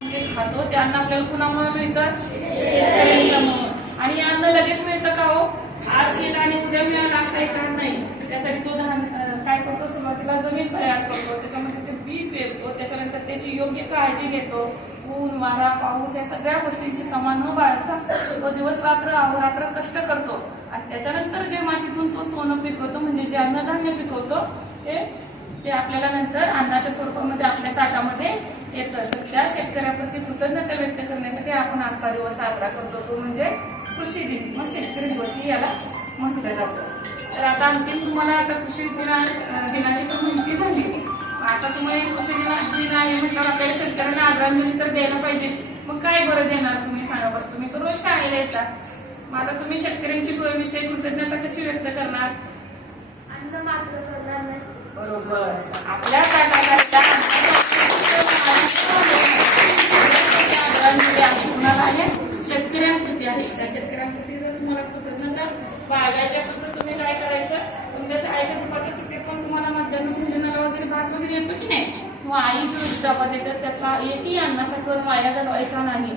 जे खातो ते अन्न आपल्याला कुणामुळे मिळतं? शेतकऱ्यांच्यामुळे. आणि हे अन्न लगेच मिळतं का हो? आज केलं आणि उद्या मिळालं असं एक अन्न नाही. त्यासाठी तो काय करतो? सुरुवातीला जमीन तयार करतो, त्याच्यामध्ये ते बी पेरतो, त्याच्यानंतर त्याची योग्य काळजी घेतो. ऊन, वारा, पाऊस या सगळ्या गोष्टींची कमा न बाळगता तो दिवस रात्र अहोरात्र कष्ट करतो आणि त्याच्यानंतर जे मातीतून तो सोनं पिकवतो, म्हणजे जे अन्नधान्य पिकवतो ते आपल्याला नंतर अन्नाच्या स्वरूपामध्ये आपल्या ताटामध्ये येतं. तर त्या शेतकऱ्याप्रती कृतज्ञता व्यक्त करण्यासाठी आपण आजचा दिवस साजरा करतो, तो म्हणजे कृषी दिन. मग शेतकरी दिवस याला म्हटलं जातं. तर आता आणखी तुम्हाला आता कृषी दिनाची तर माहिती झाली. आता तुम्ही कृषी दिन आहे म्हटल्यावर आपल्याला शेतकऱ्यांना आदरांजली तर द्यायला पाहिजे. मग काय बरं देणार तुम्ही सांगा बरं? तुम्ही तर रोज शाळेला येता. मग आता तुम्ही शेतकऱ्यांची विषयी कृतज्ञता कशी व्यक्त करणार? बरोबर. आपल्या ताटाकरता कुणाला आहे? शेतकऱ्यांप्रती आहे. त्या शेतकऱ्यांप्रती जर तुम्हाला कृतज्ञता बाळगायची असेल तर तुम्ही काय करायचं? तुमच्या शाळेच्या दुपारच्या सुट्टीत पण तुम्हाला मध्यान्ह भोजनाला वगैरे भात वगैरे येतो की नाही? मग आई जो डबा देतात त्यातला एकही अन्नाचा कर वाया घालवायचा नाही.